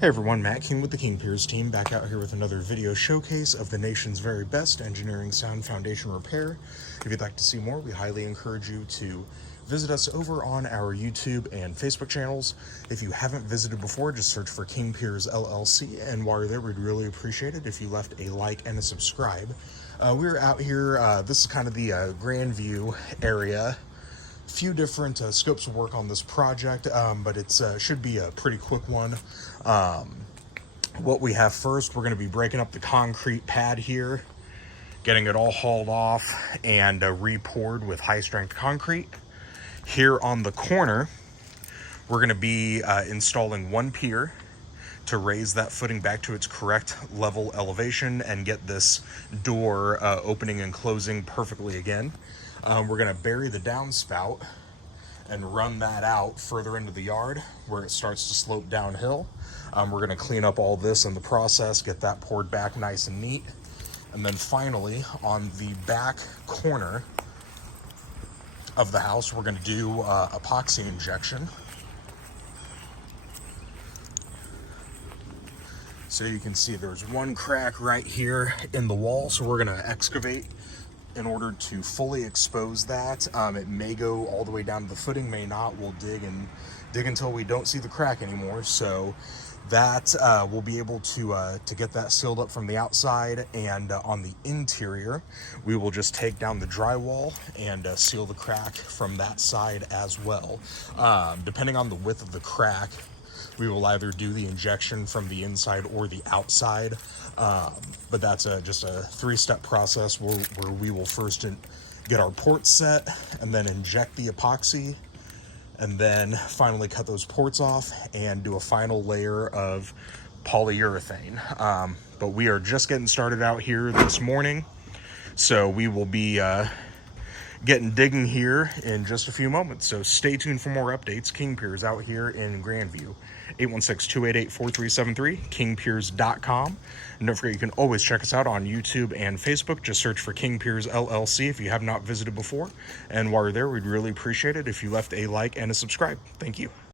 Hey everyone, Matt King with the King Piers team, back out here with another video showcase of the nation's very best engineering sound foundation repair. If you'd like to see more, we highly encourage you to visit us over on our YouTube and Facebook channels. If you haven't visited before, just search for King Piers LLC, and while you're there, we'd really appreciate it if you left a like and a subscribe. We're out here, this is kind of the Grandview area. Few different scopes of work on this project, but it's should be a pretty quick one. What we have first, we're going to be breaking up the concrete pad here, getting it all hauled off and re-poured with high-strength concrete. Here on the corner, we're going to be installing one pier to raise that footing back to its correct level elevation and get this door opening and closing perfectly again. We're going to bury the downspout and run that out further into the yard where it starts to slope downhill. We're going to clean up all this in the process, get that poured back nice and neat. And then finally, on the back corner of the house, we're going to do epoxy injection. So you can see there's one crack right here in the wall, so we're going to excavate in order to fully expose that. It may go all the way down to the footing, may not. We'll dig until we don't see the crack anymore. So that we'll be able to get that sealed up from the outside, and on the interior we will just take down the drywall and seal the crack from that side as well. Depending on the width of the crack, we will either do the injection from the inside or the outside, but that's just a three-step process where we will first get our ports set and then inject the epoxy, and then finally cut those ports off and do a final layer of polyurethane. But we are just getting started out here this morning, so we will be getting digging here in just a few moments. So stay tuned for more updates. King Piers out here in Grandview. 816-288-4373, kingpiers.com. And don't forget, you can always check us out on YouTube and Facebook. Just search for King Piers LLC if you have not visited before. And while you're there, we'd really appreciate it if you left a like and a subscribe. Thank you.